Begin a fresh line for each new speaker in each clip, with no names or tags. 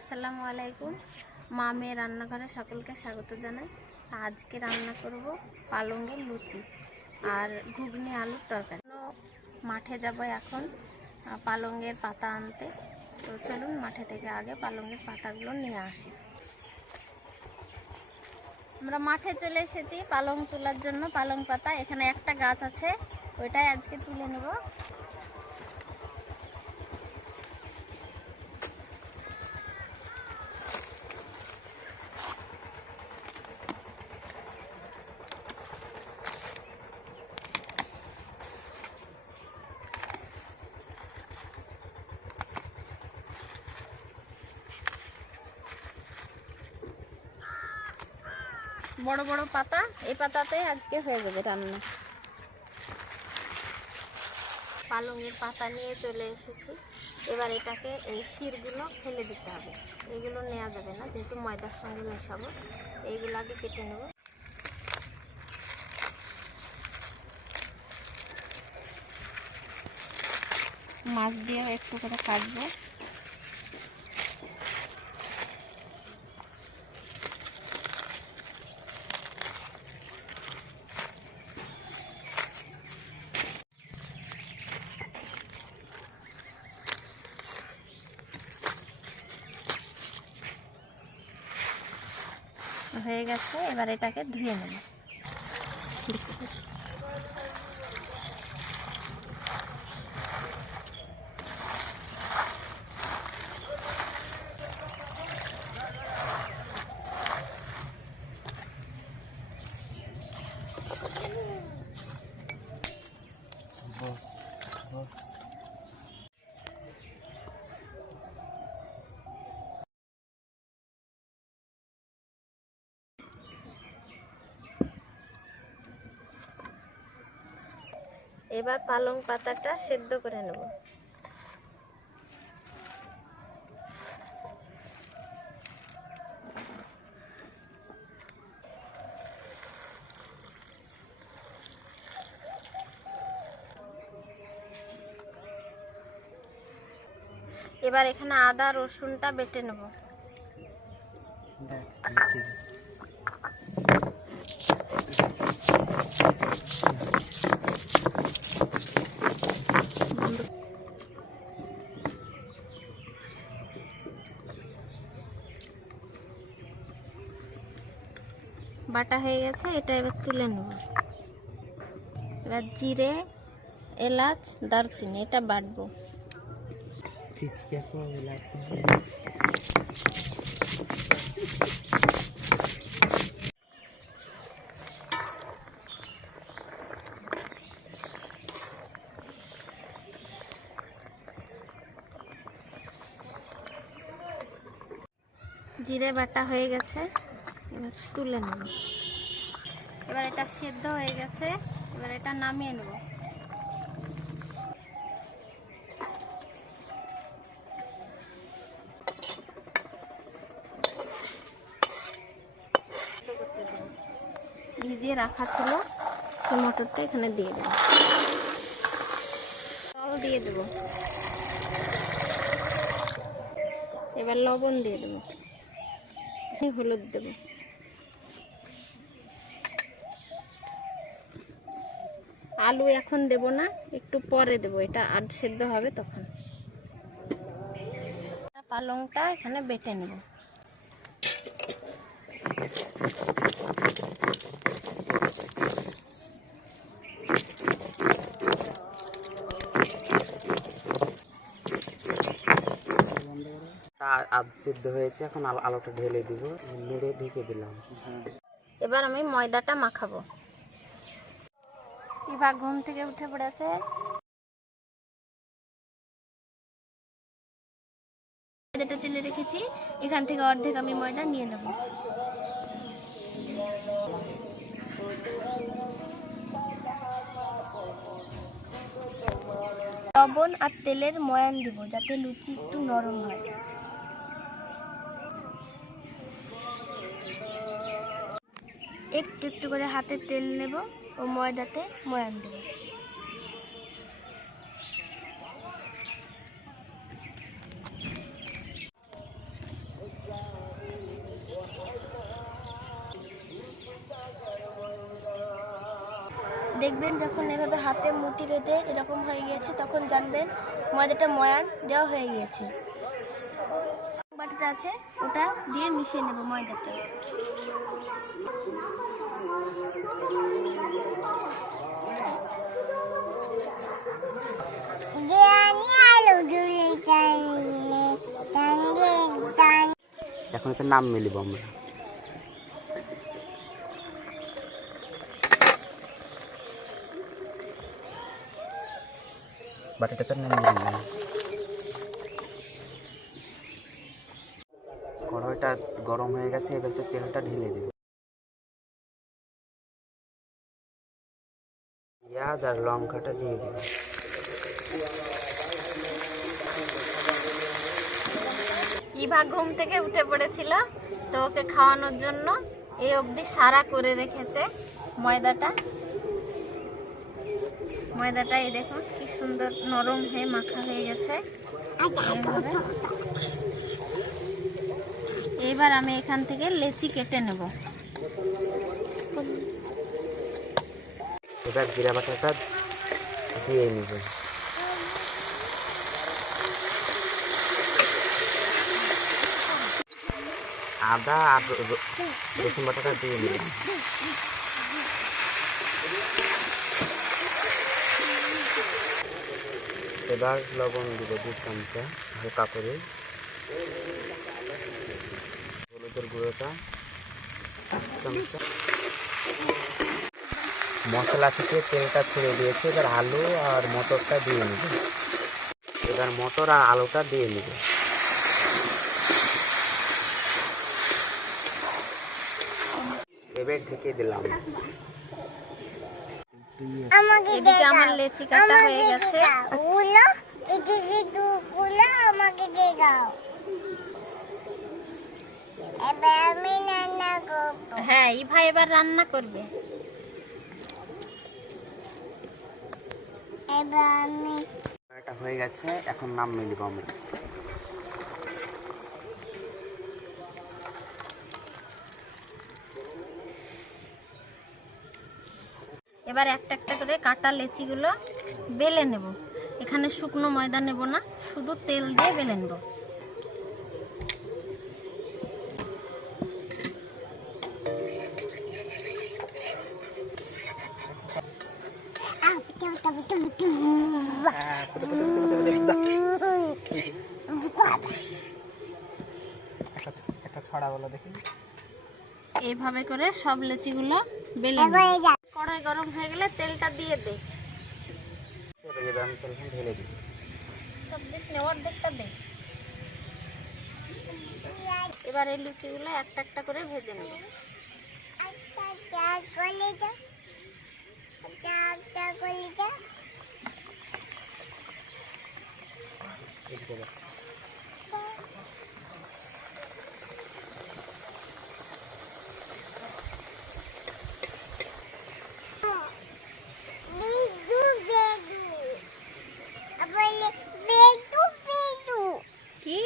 আসসালামু আলাইকুম। মা মেয়ে রান্নাঘরে সকলকে স্বাগত জানাই। আজকে রান্না করব পালঙ্গের লুচি আর ঘুগনি আলুর তরকারি। মাঠে যাব এখন পালঙ্গের পাতা আনতে। তো চলুন মাঠে থেকে আগে পালঙ্গের পাতাগুলো নিয়ে আসি। আমরা মাঠে চলে এসেছি পালং তোলার জন্য। পালং পাতা, এখানে একটা গাছ আছে, ওইটাই আজকে তুলে নেব। বড় বড় পাতা, এই পাতাতে আজকে হয়ে যাবে রান্না। পালংয়ের পাতা নিয়ে চলে এসেছি। এবার এটাকে এই শিরগুলো ফেলে দিতে হবে। এইগুলো নেওয়া যাবে না, যেহেতু ময়দার সঙ্গে মেশাবো। এইগুলো আগে কেটে নেব। মাছ দিয়ে একটু করে কাটবো। হয়ে গেছে এবার এটাকে ধুয়ে নেব। এবার পালং পাতাটা সেদ্ধ করে নেব। এবার এখানে আদা রসুনটা বেটে নেব। বাটা হয়ে গেছে, এটা এবার তুলে নেব। এবার জিরে, এলাচ, দারচিনি, এটা বাটবো। জিরে বাটা হয়ে গেছে। এবার তুলে নেব। এবার এটা সেদ্ধ হয়ে গেছে, এবার এটা নামিয়ে নেব। ভিজিয়ে রাখা ছিল সেই মটরটা এখানে দিয়ে দেবো। জল দিয়ে দেবো। এবার লবণ দিয়ে দেবো। হলুদ দেবো। আলু এখন দেব না একটু পরে দেব এটা আধ সেদ্ধ হবে তখন। পালংটা এখানে বেটে নেব।
আধ সিদ্ধ হয়েছে এখন আলোটা ঢেলে দিব নেড়ে ঢেকে দিলাম।
এবার আমি ময়দাটা মাখাবো। এবার ঘুম থেকে উঠে পড়েছে। ময়দাটা চেলে রেখেছি, এখান থেকে অর্ধেক আমি ময়দা নিয়ে নেব। লবণ আর তেলের ময়ান দিব, যাতে লুচি একটু নরম হয়। একটু একটু করে হাতে তেল নেব। ও ময়দাতে ময়ান দেব। দেখবেন যখন এভাবে হাতে মুটি বেঁধে এরকম হয়ে গিয়েছে, তখন জানবেন ময়দাটা ময়ান দেওয়া হয়ে গিয়েছে। বাটিটা আছে, ওটা দিয়ে মিশিয়ে নেব ময়দাটা।
এখন হচ্ছে নাম মিলিব আমরা। কড়াইটা গরম হয়ে গেছে, এবার হচ্ছে তেলটা ঢেলে দেব। পেঁয়াজ আর লঙ্কাটা দিয়ে দেব।
ইভা ঘুম থেকে উঠে পড়েছিল, তো ওকে খাওয়ানোর জন্য এই অবধি সারা করে রেখেছে ময়দাটা। ময়দাটা এই দেখুন, কি সুন্দর নরম হয়ে মাখা হয়ে গেছে। এবার আমি এখান থেকে লেচি কেটে নেব।
এবার জিরা বাটাটা দিয়ে নিব। আদা আর রসুন বাটাটা দিয়ে নিলাম এবার লবণ দিব দু চামচা হালকা করে। হলুদের গুঁড়োটা এক চামচা। মশলা থেকে তেলটা ছেড়ে দিয়েছে, এবার আলু আর মটরটা দিয়ে নেবে। এবার মটর আর আলুটা দিয়ে নেবে। এবার ঢেকে দিলাম।
এদিকে আমার লেচি কাটা হয়ে গেছে।
আমাকে দিয়ে দাও। এবার আমি রান্না করব।
হ্যাঁ ইভা এবার রান্না করবে।
এবার আমি
হয়ে গেছে এখন নাম মিলিব আমরা।
এবার একটা একটা করে কাটা লেচিগুলো বেলে নেব। এখানে শুকনো ময়দা নেব না শুধু তেল দিয়ে বেলে নেব।
একটা ছড়া বলো দেখি।
এইভাবে করে সব লেচিগুলো বেলে গরম হয়ে গেলে তেলটা দিয়ে দে।
আমি ঢেলে দিই।
সব দিস নে অর্ধেকটা দে। এবার এই লুচিগুলো একটা একটা করে ভেজে নেব।
একটা চা করে যা একটা একটা করে যা
এদিকে দেখ।
বেদু বেদু বলে বেদু বেদু
কি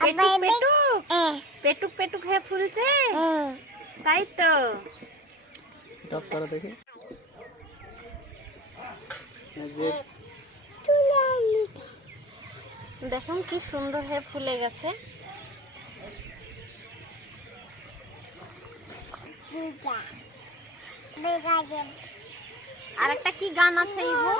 আবার
পেটুক পেটুক।
এ।
পেটুক পেটুক হয়ে ফুলছে। তাই তো।
দেখি।
দেখুন কি সুন্দর হয়ে ফুলে গেছে। আর একটা কি গান আছে ইভো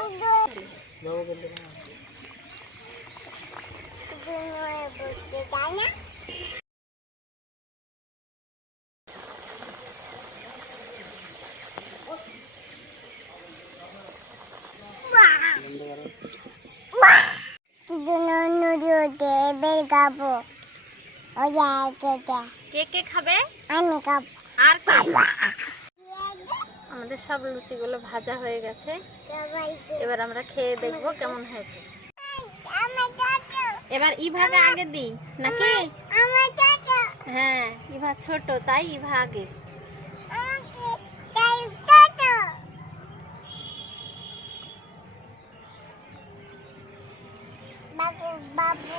খাব। ওই
কে কে খাবে?
আমি খাব।
আর আমাদের সব লুচিগুলো ভাজা হয়ে গেছে। এবার আমরা খেয়ে দেখব কেমন হয়েছে। এবার ইভাকে আগে দিই নাকি? হ্যাঁ ইভা ছোট তাই ইভা আগে।
বাবু বাবু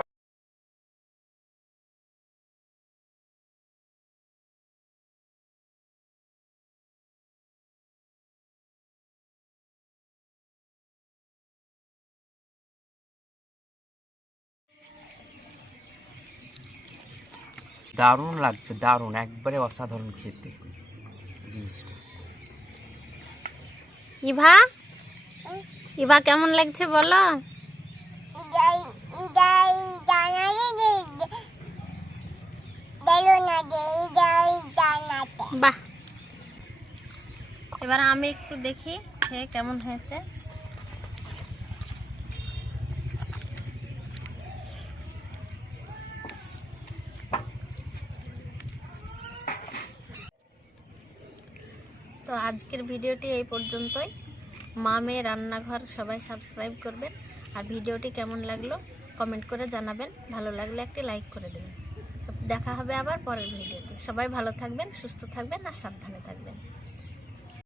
দারুণ লাগছে, দারুণ, একবারে অসাধারণ খেতে। জিনিসটা।
ইভা? ইভা, কেমন লাগছে বলো? বাহ। এবার আমি একটু দেখি, খেয়ে কেমন হয়েছে। তো আজকের ভিডিওটি এই পর্যন্তই। মা, মেয়ে, রান্নাঘর সবাই সাবস্ক্রাইব করবেন। আর ভিডিওটি কেমন লাগল কমেন্ট করে জানাবেন। ভালো লাগলে একটি লাইক করে দেবেন। দেখা হবে আবার পরের ভিডিওতে। সবাই ভালো থাকবেন, সুস্থ থাকবেন আর সাবধানে থাকবেন।